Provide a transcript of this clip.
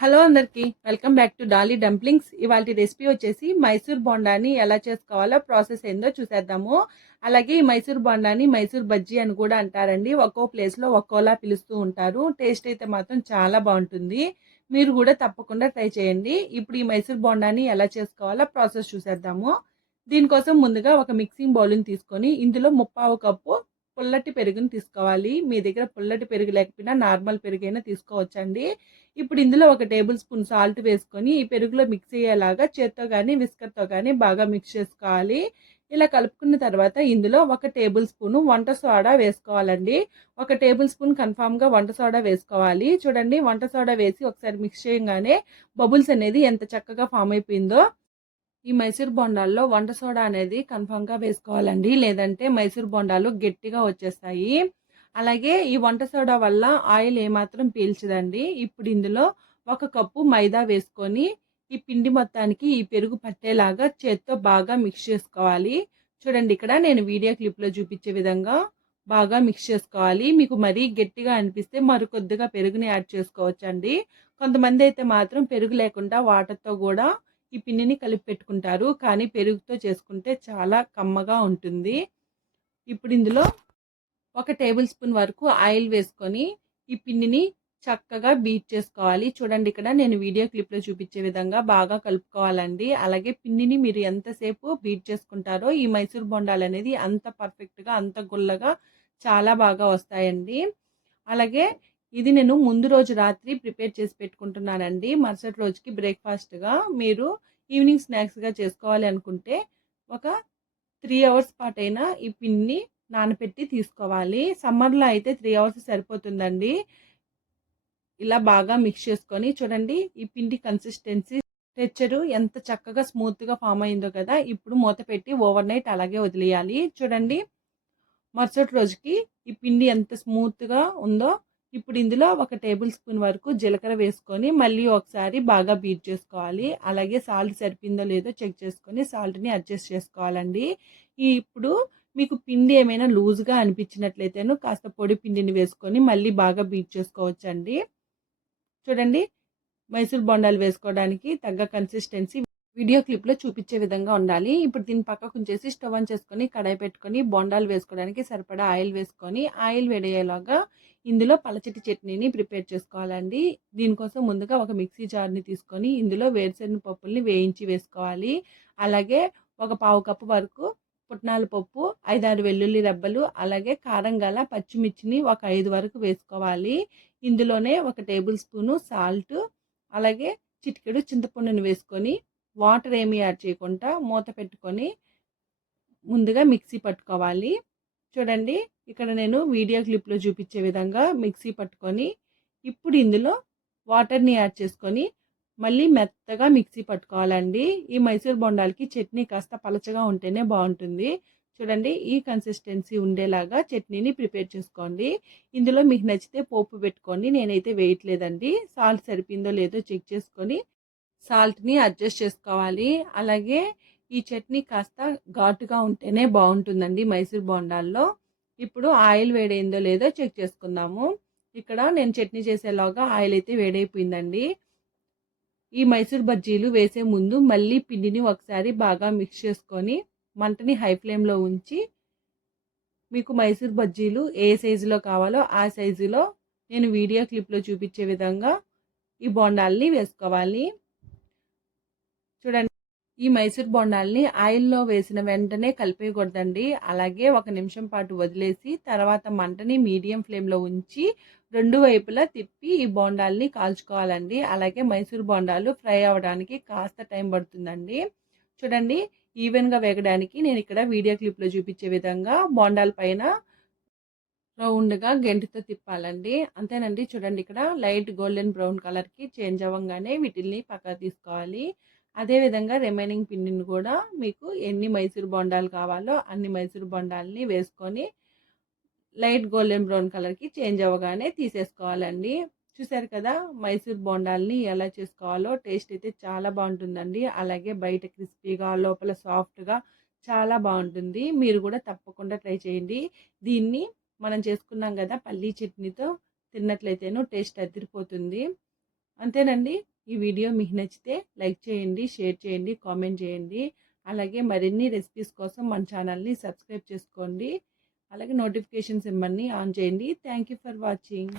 Hello అందరికీ welcome back to Dolly Dumplings. ఇవాళ recipe వచ్చేసి మైసూర్ బొండాని ఎలా చేసుకోవాలో ప్రాసెస్ ఏందో చూసేద్దాము. అలాగే ఈ మైసూర్ బొండాని మైసూర్ బజ్జీ అని కూడా అంటారండి. ఒక్కో ప్లేస్లో ఒక్కోలా పిలుస్తూ ఉంటారు. టేస్ట్ అయితే మాత్రం చాలా బాగుంటుంది. మీరు కూడా తప్పకుండా ట్రై చేయండి. ఇప్పుడు ఈ మైసూర్ బొండాని ఎలా చేసుకోవాలో ప్రాసెస్ చూసేద్దాము. దీనికోసం ముందుగా ఒక మిక్సింగ్ బౌల్ని తీసుకొని ఇందులో ముప్పావు కప్పు పుల్లటి పెరుగుని తీసుకోవాలి. మీ దగ్గర పుల్లటి పెరుగు లేకపోయినా నార్మల్ పెరుగైనా తీసుకోవచ్చండి. ఇప్పుడు ఇందులో ఒక టేబుల్ స్పూన్ సాల్ట్ వేసుకొని ఈ పెరుగులో మిక్స్ అయ్యేలాగా చేత్తో కానీ విస్కర్తో కానీ బాగా మిక్స్ చేసుకోవాలి. ఇలా కలుపుకున్న తర్వాత ఇందులో ఒక టేబుల్ స్పూన్ వంట సోడా వేసుకోవాలండి. ఒక టేబుల్ స్పూన్ కన్ఫామ్గా వంట సోడా వేసుకోవాలి. చూడండి వంట సోడా వేసి ఒకసారి మిక్స్ చేయగానే బబుల్స్ అనేది ఎంత చక్కగా ఫామ్ అయిపోయిందో ఈ మైసూర్ బొండాల్లో వంట సోడా అనేది కన్ఫామ్గా వేసుకోవాలండి. లేదంటే మైసూర్ బొండాలు గట్టిగా వచ్చేస్తాయి. అలాగే ఈ వంట సోడా వల్ల ఆయిల్ ఏమాత్రం పీల్చదండి. ఇప్పుడు ఇందులో ఒక కప్పు మైదా వేసుకొని ఈ పిండి మొత్తానికి ఈ పెరుగు పట్టేలాగా చేత్తో బాగా మిక్స్ చేసుకోవాలి. చూడండి ఇక్కడ నేను వీడియో క్లిప్లో చూపించే విధంగా బాగా మిక్స్ చేసుకోవాలి. మీకు మరీ గట్టిగా అనిపిస్తే మరికొద్దిగా పెరుగుని యాడ్ చేసుకోవచ్చండి. కొంతమంది అయితే మాత్రం పెరుగు లేకుండా వాటర్తో కూడా ఈ పిండిని కలిపి పెట్టుకుంటారు. కానీ పెరుగుతో చేసుకుంటే చాలా కమ్మగా ఉంటుంది. ఇప్పుడు ఇందులో ఒక టేబుల్ స్పూన్ వరకు ఆయిల్ వేసుకొని ఈ పిండిని చక్కగా బీట్ చేసుకోవాలి. చూడండి ఇక్కడ నేను వీడియో క్లిప్లో చూపించే విధంగా బాగా కలుపుకోవాలండి. అలాగే పిండిని మీరు ఎంతసేపు బీట్ చేసుకుంటారో ఈ మైసూర్ బొండాలు అనేది అంత పర్ఫెక్ట్గా అంత గుల్లగా చాలా బాగా వస్తాయండి. అలాగే ఇది నేను ముందు రోజు రాత్రి ప్రిపేర్ చేసి పెట్టుకుంటున్నానండి. మరుసటి రోజుకి బ్రేక్ఫాస్ట్గా మీరు ఈవినింగ్ స్నాక్స్గా చేసుకోవాలి అనుకుంటే ఒక త్రీ అవర్స్ పాటైనా ఈ పిండిని నానపెట్టి తీసుకోవాలి. సమ్మర్లో అయితే త్రీ అవర్స్ సరిపోతుందండి. ఇలా బాగా మిక్స్ చేసుకొని చూడండి ఈ పిండి కన్సిస్టెన్సీ టెక్చరు ఎంత చక్కగా స్మూత్గా ఫామ్ అయిందో కదా! ఇప్పుడు మూత పెట్టి ఓవర్ నైట్ అలాగే వదిలేయాలి. చూడండి మరుసటి రోజుకి ఈ పిండి ఎంత స్మూత్గా ఉందో ఇప్పుడు ఇందులో ఒక టేబుల్ స్పూన్ వరకు జీలకర్ర వేసుకొని మళ్ళీ ఒకసారి బాగా బీట్ చేసుకోవాలి. అలాగే సాల్ట్ సరిపోయిందో లేదో చెక్ చేసుకొని సాల్ట్ని అడ్జస్ట్ చేసుకోవాలండి. ఇప్పుడు మీకు పిండి ఏమైనా లూజ్గా అనిపించినట్లయితేను కాస్త పొడి పిండిని వేసుకొని మళ్ళీ బాగా బీట్ చేసుకోవచ్చండి. చూడండి మైసూర్ బొండాలు వేసుకోవడానికి తగ్గ కన్సిస్టెన్సీ వీడియో క్లిప్లో చూపించే విధంగా ఉండాలి. ఇప్పుడు దీని పక్కకు ఉంచేసి స్టవ్ ఆన్ చేసుకొని కడాయి పెట్టుకొని బొండాలు వేసుకోవడానికి సరిపడా ఆయిల్ వేసుకొని ఆయిల్ వేడయ్యేలాగా ఇందులో పలచటి చట్నీని ప్రిపేర్ చేసుకోవాలండి. దీనికోసం ముందుగా ఒక మిక్సీ జార్ని తీసుకొని ఇందులో వేరుశెనగ పప్పుల్ని వేయించి వేసుకోవాలి. అలాగే ఒక పావు కప్పు వరకు పుట్నాల పప్పు ఐదారు వెల్లుల్లి రెబ్బలు అలాగే కారం గల పచ్చిమిర్చిని ఒక ఐదు వరకు వేసుకోవాలి. ఇందులోనే ఒక టేబుల్ స్పూను సాల్ట్ అలాగే చిటికెడు చింతపండును వేసుకొని వాటర్ ఏమి యాడ్ చేయకుండా మూత పెట్టుకొని ముందుగా మిక్సీ పట్టుకోవాలి. చూడండి ఇక్కడ నేను వీడియో క్లిప్లో చూపించే విధంగా మిక్సీ పట్టుకొని ఇప్పుడు ఇందులో వాటర్ని యాడ్ చేసుకొని మళ్ళీ మెత్తగా మిక్సీ పట్టుకోవాలండి. ఈ మైసూర్ బొండాలకి చట్నీ కాస్త పలచగా ఉంటేనే బాగుంటుంది. చూడండి ఈ కన్సిస్టెన్సీ ఉండేలాగా చట్నీని ప్రిపేర్ చేసుకోండి. ఇందులో మీకు నచ్చితే పోపు పెట్టుకోండి నేనైతే వేయట్లేదండి. సాల్ట్ సరిపోయిందో లేదో చెక్ చేసుకొని సాల్ట్ని అడ్జస్ట్ చేసుకోవాలి. అలాగే ఈ చట్నీ కాస్త ఘాటుగా ఉంటేనే బాగుంటుందండి మైసూర్ బోండాల్లో. ఇప్పుడు ఆయిల్ వేడైందో లేదో చెక్ చేసుకుందాము. ఇక్కడ నేను చట్నీ చేసేలాగా ఆయిల్ అయితే వేడైపోయిందండి. ఈ మైసూర్ బజ్జీలు వేసే ముందు మళ్ళీ పిండిని ఒకసారి బాగా మిక్స్ చేసుకొని మంటని హై ఫ్లేమ్లో ఉంచి మీకు మైసూర్ బజ్జీలు ఏ సైజులో కావాలో ఆ సైజులో నేను వీడియో క్లిప్లో చూపించే విధంగా ఈ బోండాల్ని వేసుకోవాలి. చూడండి. ఈ మైసూర్ బొండాల్ని ఆయిల్లో వేసిన వెంటనే కలిపేయకూడదండి. అలాగే ఒక నిమిషం పాటు వదిలేసి తర్వాత మంటని మీడియం ఫ్లేమ్లో ఉంచి రెండు వైపులా తిప్పి ఈ బోండాల్ని కాల్చుకోవాలండి. అలాగే మైసూర్ బొండాలు ఫ్రై అవ్వడానికి కాస్త టైం పడుతుందండి. చూడండి ఈవెన్గా వేగడానికి నేను ఇక్కడ వీడియో క్లిప్లో చూపించే విధంగా బోండాల పైన రౌండ్గా గెంటుతో తిప్పాలండి. అంతేనండి చూడండి ఇక్కడ లైట్ గోల్డెన్ బ్రౌన్ కలర్కి చేంజ్ అవ్వగానే వీటిల్ని పక్క తీసుకోవాలి. అదేవిధంగా రిమైనింగ్ పిండిని కూడా మీకు ఎన్ని మైసూర్ బొండాలు కావాలో అన్ని మైసూర్ బొండాలని వేసుకొని లైట్ గోల్డెన్ బ్రౌన్ కలర్కి చేంజ్ అవ్వగానే తీసేసుకోవాలండి. చూసారు కదా మైసూర్ బొండాలని ఎలా చేసుకోవాలో టేస్ట్ అయితే చాలా బాగుంటుందండి. అలాగే బయట క్రిస్పీగా లోపల సాఫ్ట్గా చాలా బాగుంటుంది. మీరు కూడా తప్పకుండా ట్రై చేయండి. దీన్ని మనం చేసుకున్నాం కదా పల్లీ చట్నీతో తిన్నట్లయితేనో టేస్ట్ అదిరిపోతుంది. అంతేనండి? ఈ వీడియో మీకు నచ్చితే లైక్ చేయండి షేర్ చేయండి కామెంట్ చేయండి. అలాగే మరిన్ని రెసిపీస్ కోసం మన ఛానల్ని సబ్స్క్రైబ్ చేసుకోండి. అలాగే నోటిఫికేషన్ సింబల్ని ఆన్ చేయండి. Thank you for watching